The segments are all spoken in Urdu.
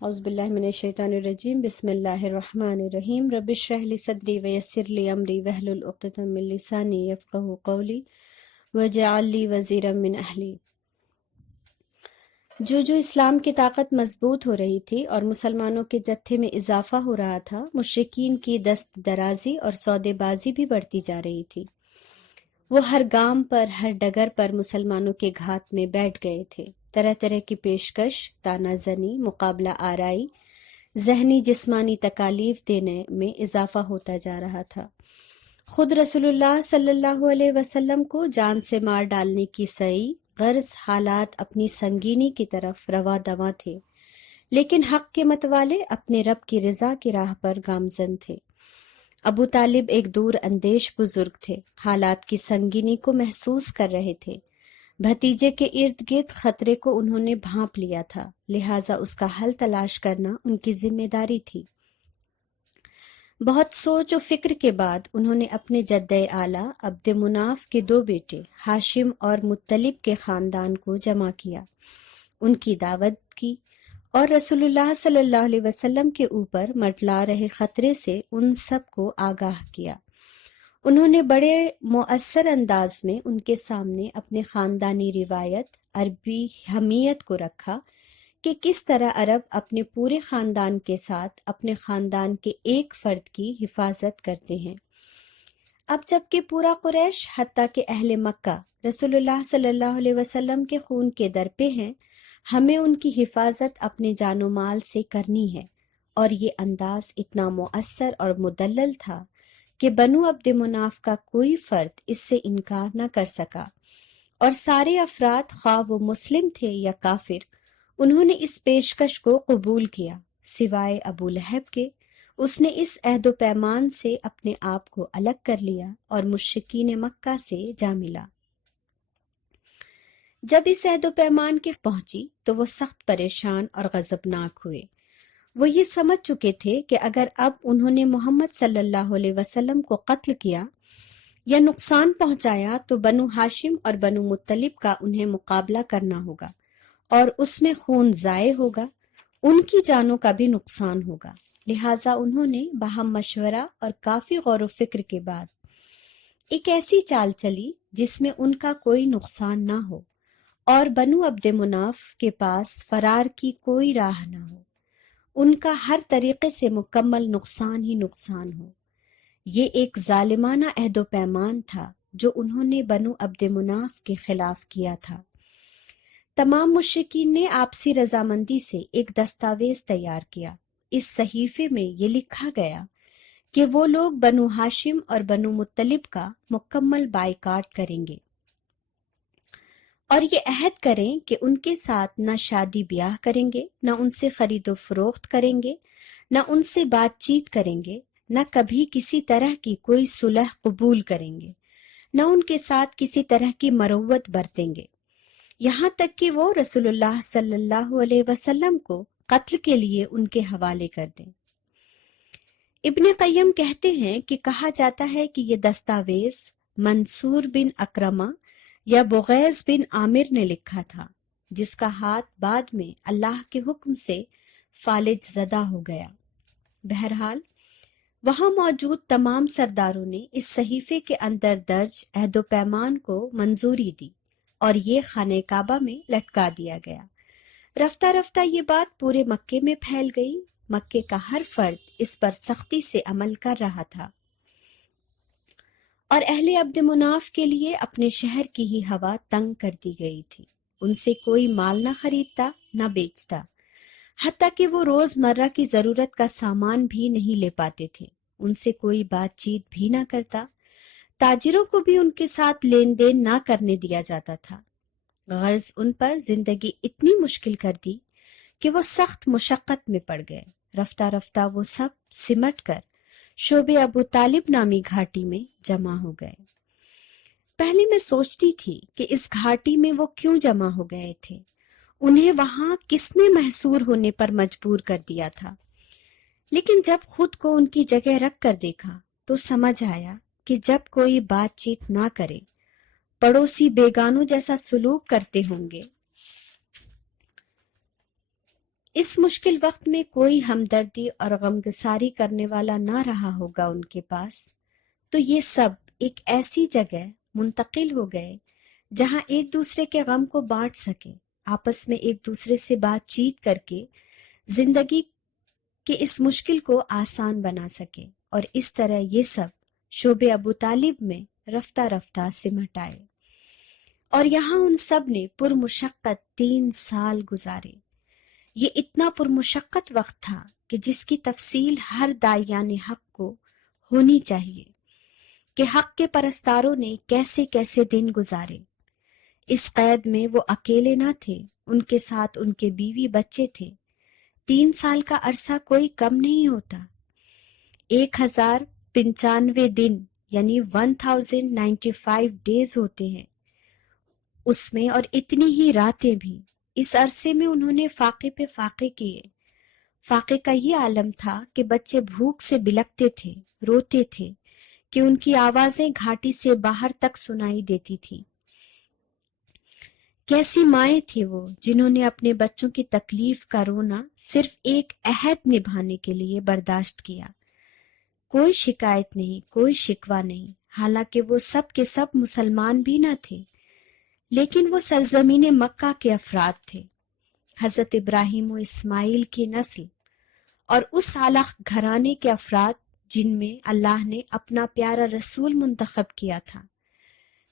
اعوذ باللہ من الشیطان الرجیم بسم اللہ الرحمن الرحیم رب اشرح لی صدری ویسر لی امری واحلل عقدۃ من لسانی یفقہوا قولی واجعل لی وزیرا من اہلی۔ جو اسلام کی طاقت مضبوط ہو رہی تھی اور مسلمانوں کے جتھے میں اضافہ ہو رہا تھا، مشرکین کی دست درازی اور سودے بازی بھی بڑھتی جا رہی تھی۔ وہ ہر گام پر، ہر ڈگر پر مسلمانوں کے گھات میں بیٹھ گئے تھے۔ طرح طرح کی پیشکش، تانا زنی، مقابلہ آرائی، ذہنی جسمانی تکالیف دینے میں اضافہ ہوتا جا رہا تھا۔ خود رسول اللہ صلی اللہ علیہ وسلم کو جان سے مار ڈالنے کی سعی غرض حالات اپنی سنگینی کی طرف رواں دواں تھے، لیکن حق کے متوالے اپنے رب کی رضا کی راہ پر گامزن تھے۔ ابو طالب ایک دور اندیش بزرگ تھے، حالات کی سنگینی کو محسوس کر رہے تھے۔ بھتیجے کے ارد گرد خطرے کو انہوں نے بھانپ لیا تھا، لہٰذا اس کا حل تلاش کرنا ان کی ذمہ داری تھی۔ بہت سوچ و فکر کے بعد انہوں نے اپنے جد اعلیٰ عبد مناف کے دو بیٹے ہاشم اور مطلب کے خاندان کو جمع کیا، ان کی دعوت کی اور رسول اللہ صلی اللہ علیہ وسلم کے اوپر منڈلا رہے خطرے سے ان سب کو آگاہ کیا۔ انہوں نے بڑے مؤثر انداز میں ان کے سامنے اپنے خاندانی روایت، عربی حمیت کو رکھا کہ کس طرح عرب اپنے پورے خاندان کے ساتھ اپنے خاندان کے ایک فرد کی حفاظت کرتے ہیں۔ اب جب کہ پورا قریش حتیٰ کہ اہل مکہ رسول اللہ صلی اللہ علیہ وسلم کے خون کے در پہ ہیں، ہمیں ان کی حفاظت اپنے جان و مال سے کرنی ہے، اور یہ انداز اتنا مؤثر اور مدلل تھا کہ بنو عبد مناف کا کوئی فرد اس سے انکار نہ کر سکا، اور سارے افراد خواہ وہ مسلم تھے یا کافر، انہوں نے اس پیشکش کو قبول کیا، سوائے ابو لہب کے۔ اس نے اس عہد و پیمان سے اپنے آپ کو الگ کر لیا اور مشرکین مکہ سے جا ملا۔ جب اس عہد و پیمان کے پہنچی تو وہ سخت پریشان اور غضبناک ہوئے۔ وہ یہ سمجھ چکے تھے کہ اگر اب انہوں نے محمد صلی اللہ علیہ وسلم کو قتل کیا یا نقصان پہنچایا تو بنو ہاشم اور بنو مطلب کا انہیں مقابلہ کرنا ہوگا، اور اس میں خون ضائع ہوگا، ان کی جانوں کا بھی نقصان ہوگا۔ لہٰذا انہوں نے باہم مشورہ اور کافی غور و فکر کے بعد ایک ایسی چال چلی جس میں ان کا کوئی نقصان نہ ہو اور بنو عبد مناف کے پاس فرار کی کوئی راہ نہ ہو، ان کا ہر طریقے سے مکمل نقصان ہی نقصان ہو۔ یہ ایک ظالمانہ عہد و پیمان تھا جو انہوں نے بنو عبد مناف کے خلاف کیا تھا۔ تمام مشرکین نے آپسی رضامندی سے ایک دستاویز تیار کیا۔ اس صحیفے میں یہ لکھا گیا کہ وہ لوگ بنو ہاشم اور بنو مطلب کا مکمل بائیکاٹ کریں گے، اور یہ عہد کریں کہ ان کے ساتھ نہ شادی بیاہ کریں گے، نہ ان سے خرید و فروخت کریں گے، نہ ان سے بات چیت کریں گے، نہ کبھی کسی طرح کی کوئی صلح قبول کریں گے، نہ ان کے ساتھ کسی طرح کی مروت برتیں گے، یہاں تک کہ وہ رسول اللہ صلی اللہ علیہ وسلم کو قتل کے لیے ان کے حوالے کر دیں۔ ابن قیم کہتے ہیں کہ کہا جاتا ہے کہ یہ دستاویز منصور بن اکرمہ یا بغیظ بن عامر نے لکھا تھا، جس کا ہاتھ بعد میں اللہ کے حکم سے فالج زدہ ہو گیا۔ بہرحال وہاں موجود تمام سرداروں نے اس صحیفے کے اندر درج عہد و پیمان کو منظوری دی اور یہ خانہ کعبہ میں لٹکا دیا گیا۔ رفتہ رفتہ یہ بات پورے مکے میں پھیل گئی۔ مکے کا ہر فرد اس پر سختی سے عمل کر رہا تھا، اور اہل عبد مناف کے لیے اپنے شہر کی ہی ہوا تنگ کر دی گئی تھی۔ ان سے کوئی مال نہ خریدتا نہ بیچتا، حتیٰ کہ وہ روز مرہ کی ضرورت کا سامان بھی نہیں لے پاتے تھے۔ ان سے کوئی بات چیت بھی نہ کرتا، تاجروں کو بھی ان کے ساتھ لین دین نہ کرنے دیا جاتا تھا۔ غرض ان پر زندگی اتنی مشکل کر دی کہ وہ سخت مشقت میں پڑ گئے۔ رفتہ رفتہ وہ سب سمٹ کر شعب ابو طالب نامی گھاٹی میں جمع ہو گئے۔ پہلے میں سوچتی تھی کہ اس گھاٹی میں وہ کیوں جمع ہو گئے تھے، انہیں وہاں کس نے محصور ہونے پر مجبور کر دیا تھا، لیکن جب خود کو ان کی جگہ رکھ کر دیکھا تو سمجھ آیا کہ جب کوئی بات چیت نہ کرے، پڑوسی بیگانوں جیسا سلوک کرتے ہوں گے، اس مشکل وقت میں کوئی ہمدردی اور غمگساری کرنے والا نہ رہا ہوگا ان کے پاس، تو یہ سب ایک ایسی جگہ منتقل ہو گئے جہاں ایک دوسرے کے غم کو بانٹ سکے، آپس میں ایک دوسرے سے بات چیت کر کے زندگی کے اس مشکل کو آسان بنا سکے، اور اس طرح یہ سب شعب ابو طالب میں رفتہ رفتہ سمٹ آئے، اور یہاں ان سب نے پرمشقت 3 سال گزارے۔ یہ اتنا پرمشقت وقت تھا کہ جس کی تفصیل ہر داعیان حق کو ہونی چاہیے کہ حق کے پرستاروں نے کیسے کیسے دن گزارے۔ اس قید میں وہ اکیلے نہ تھے، ان کے ساتھ ان کے بیوی بچے تھے۔ 3 سال کا عرصہ کوئی کم نہیں ہوتا۔ 1095 دن یعنی 1095 ڈیز ہوتے ہیں اس میں، اور اتنی ہی راتیں بھی۔ اس عرصے میں انہوں نے فاقے پہ فاقے کیے۔ فاقے کا یہ عالم تھا کہ بچے بھوک سے بلکتے تھے، روتے تھے کہ ان کی آوازیں گھاٹی سے باہر تک سنائی دیتی تھی۔ کیسی مائیں تھیں وہ جنہوں نے اپنے بچوں کی تکلیف کا رونا صرف ایک عہد نبھانے کے لیے برداشت کیا۔ کوئی شکایت نہیں، کوئی شکوہ نہیں، حالانکہ وہ سب کے سب مسلمان بھی نہ تھے، لیکن وہ سرزمین مکہ کے افراد تھے، حضرت ابراہیم و اسماعیل کی نسل، اور اس اعلیٰ گھرانے کے افراد جن میں اللہ نے اپنا پیارا رسول منتخب کیا تھا،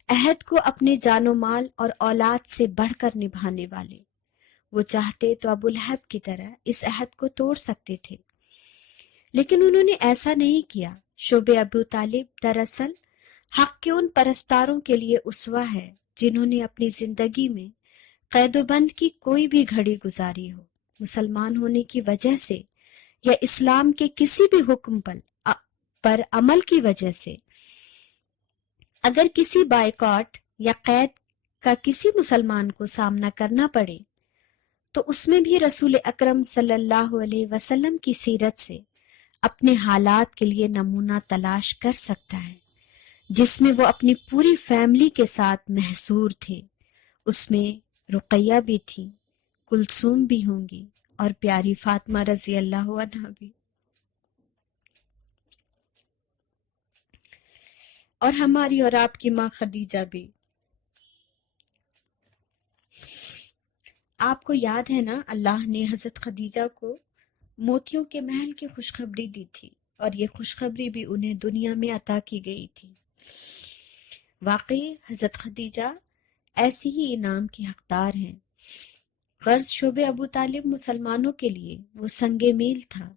عہد کو اپنے جان و مال اور اولاد سے بڑھ کر نبھانے والے۔ وہ چاہتے تو ابو لہب کی طرح اس عہد کو توڑ سکتے تھے، لیکن انہوں نے ایسا نہیں کیا۔ شعب ابو طالب دراصل حق کے ان پرستاروں کے لیے اسوہ ہے جنہوں نے اپنی زندگی میں قید و بند کی کوئی بھی گھڑی گزاری ہو، مسلمان ہونے کی وجہ سے یا اسلام کے کسی بھی حکم پر عمل کی وجہ سے۔ اگر کسی بائیکاٹ یا قید کا کسی مسلمان کو سامنا کرنا پڑے تو اس میں بھی رسول اکرم صلی اللہ علیہ وسلم کی سیرت سے اپنے حالات کے لیے نمونہ تلاش کر سکتا ہے، جس میں وہ اپنی پوری فیملی کے ساتھ محصور تھے۔ اس میں رقیہ بھی تھی، کلثوم بھی ہوں گی، اور پیاری فاطمہ رضی اللہ عنہا بھی، اور ہماری اور آپ کی ماں خدیجہ بھی۔ آپ کو یاد ہے نا، اللہ نے حضرت خدیجہ کو موتیوں کے محل کی خوشخبری دی تھی، اور یہ خوشخبری بھی انہیں دنیا میں عطا کی گئی تھی۔ واقعی حضرت خدیجہ ایسی ہی انعام کی حقدار ہیں۔ غرض شعب ابو طالب مسلمانوں کے لیے وہ سنگ میل تھا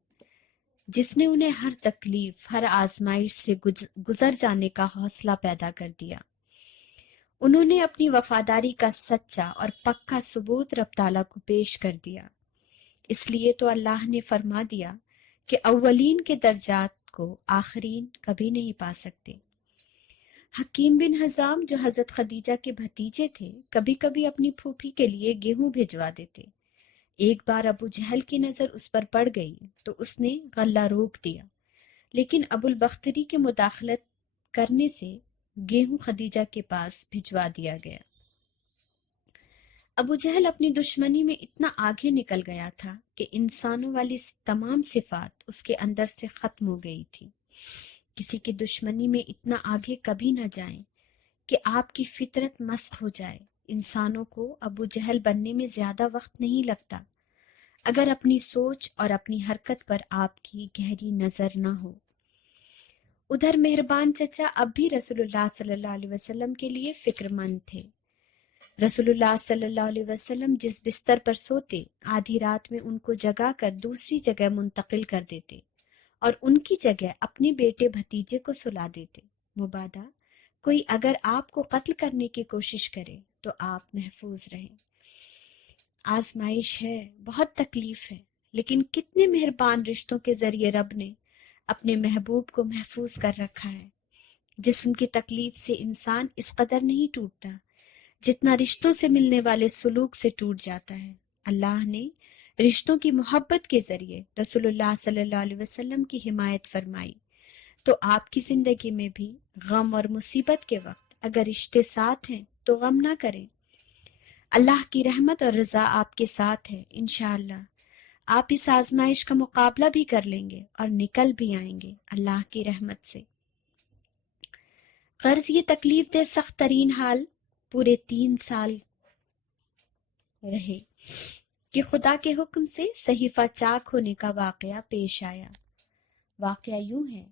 جس نے انہیں ہر تکلیف، ہر آزمائش سے گزر جانے کا حوصلہ پیدا کر دیا۔ انہوں نے اپنی وفاداری کا سچا اور پکا ثبوت رب تعالیٰ کو پیش کر دیا۔ اس لیے تو اللہ نے فرما دیا کہ اولین کے درجات کو آخرین کبھی نہیں پا سکتے۔ حکیم بن حزام جو حضرت خدیجہ کے بھتیجے تھے، کبھی کبھی اپنی پھوپھی کے لیے گیہوں بھجوا دیتے۔ ایک بار ابو جہل کی نظر اس پر پڑ گئی تو اس نے غلہ روک دیا، لیکن ابو البختری کے مداخلت کرنے سے گیہوں خدیجہ کے پاس بھجوا دیا گیا۔ ابو جہل اپنی دشمنی میں اتنا آگے نکل گیا تھا کہ انسانوں والی تمام صفات اس کے اندر سے ختم ہو گئی تھی۔ کسی کی دشمنی میں اتنا آگے کبھی نہ جائیں کہ آپ کی فطرت مسخ ہو جائے۔ انسانوں کو ابو جہل بننے میں زیادہ وقت نہیں لگتا اگر اپنی سوچ اور اپنی حرکت پر آپ کی گہری نظر نہ ہو۔ ادھر مہربان چچا اب بھی رسول اللہ صلی اللہ علیہ وسلم کے لیے فکر مند تھے۔ رسول اللہ صلی اللہ علیہ وسلم جس بستر پر سوتے، آدھی رات میں ان کو جگا کر دوسری جگہ منتقل کر دیتے اور ان کی جگہ اپنے بیٹے بھتیجے کو سلا دیتے، مبادا کوئی اگر آپ کو قتل کرنے کی کوشش کرے تو آپ محفوظ رہیں۔ آزمائش ہے، بہت تکلیف ہے، لیکن کتنے مہربان رشتوں کے ذریعے رب نے اپنے محبوب کو محفوظ کر رکھا ہے۔ جسم کی تکلیف سے انسان اس قدر نہیں ٹوٹتا جتنا رشتوں سے ملنے والے سلوک سے ٹوٹ جاتا ہے۔ اللہ نے رشتوں کی محبت کے ذریعے رسول اللہ صلی اللہ علیہ وسلم کی حمایت فرمائی، تو آپ کی زندگی میں بھی غم اور مصیبت کے وقت اگر رشتے ساتھ ہیں تو غم نہ کریں۔ اللہ کی رحمت اور رضا آپ کے ساتھ ہے انشاءاللہ۔ آپ اس آزمائش کا مقابلہ بھی کر لیں گے اور نکل بھی آئیں گے اللہ کی رحمت سے۔ غرض یہ تکلیف دہ سخت ترین حال پورے 3 سال رہے کہ خدا کے حکم سے صحیفہ چاک ہونے کا واقعہ پیش آیا۔ واقعہ یوں ہے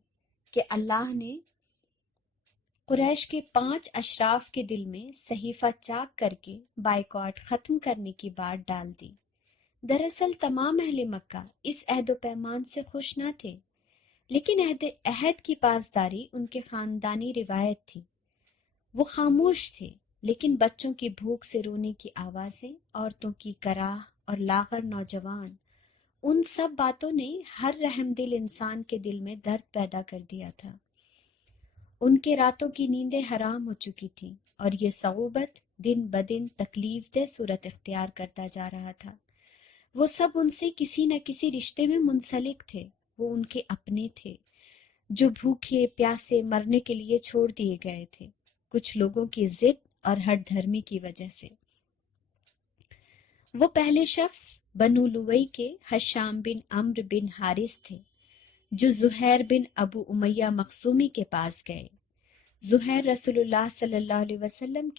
کہ اللہ نے قریش کے 5 اشراف کے دل میں صحیفہ چاک کر کے بائیکاٹ ختم کرنے کی بات ڈال دی۔ دراصل تمام اہل مکہ اس عہد و پیمان سے خوش نہ تھے، لیکن عہد کی پاسداری ان کے خاندانی روایت تھی۔ وہ خاموش تھے، لیکن بچوں کی بھوک سے رونے کی آوازیں، عورتوں کی کراہ اور لاغر نوجوان، ان سب باتوں نے ہر رحم دل انسان کے دل میں درد پیدا کر دیا تھا۔ ان کے راتوں کی نیندیں حرام ہو چکی تھیں اور یہ صعوبت دن بدن تکلیف دہ صورت اختیار کرتا جا رہا تھا۔ وہ سب ان سے کسی نہ کسی رشتے میں منسلک تھے، وہ ان کے اپنے تھے جو بھوکے پیاسے مرنے کے لیے چھوڑ دیے گئے تھے، کچھ لوگوں کی ضد اور ہٹ دھرمی کی وجہ سے۔ وہ پہلے شخص بنو لوئی کے حشام بن عمرو بن حارث تھے جو زہیر بن ابو امیہ مخزومی کے پاس گئے۔ زہیر رسول اللہ صلی اللہ علیہ وسلم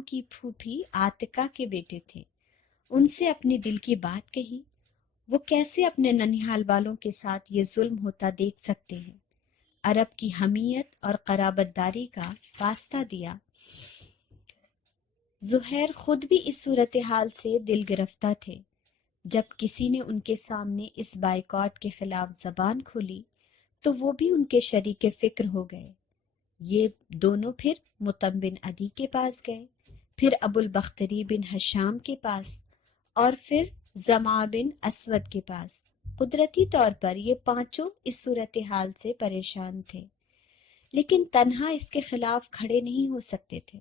کی پھوپھی عاتقہ کے بیٹے تھے۔ ان سے اپنے دل کی بات کہی۔ وہ کیسے اپنے ننھیال والوں کے ساتھ یہ ظلم ہوتا دیکھ سکتے ہیں؟ عرب کی حمیت اور قرابت داری کا واسطہ دیا۔ زہیر خود بھی اس صورتحال سے دل گرفتہ تھے۔ جب کسی نے ان کے سامنے اس بائیکاٹ کے خلاف زبان کھولی تو وہ بھی ان کے شریک فکر ہو گئے۔ یہ دونوں پھر مطعم بن عدی کے پاس گئے، پھر ابو البختری بن حشام کے پاس اور پھر زمعہ بن اسود کے پاس۔ قدرتی طور پر یہ پانچوں اس صورتحال سے پریشان تھے، لیکن تنہا اس کے خلاف کھڑے نہیں ہو سکتے تھے۔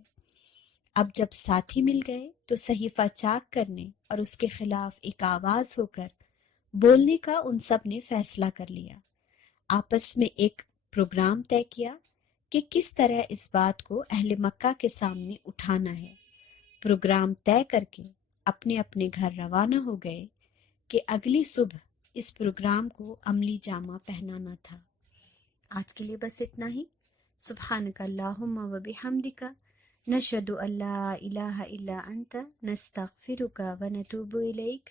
اب جب ساتھی مل گئے تو صحیفہ چاک کرنے اور اس کے خلاف ایک آواز ہو کر بولنے کا ان سب نے فیصلہ کر لیا۔ آپس میں ایک پروگرام طے کیا کہ کس طرح اس بات کو اہل مکہ کے سامنے اٹھانا ہے۔ پروگرام طے کر کے اپنے اپنے گھر روانہ ہو گئے کہ اگلی صبح اس پروگرام کو عملی جامہ پہنانا تھا۔ آج کے لیے بس اتنا ہی۔ سبحانک اللہم و بحمدک، نشہد ان لا الہ الا انت، نستغفرک و نتوب الیک۔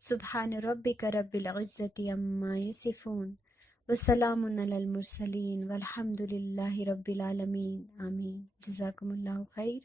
سبحان ربک رب العزت عما یصفون، وسلام علی المرسلین، والحمد للہ رب العالمین۔ آمین۔ جزاکم اللہ خیر۔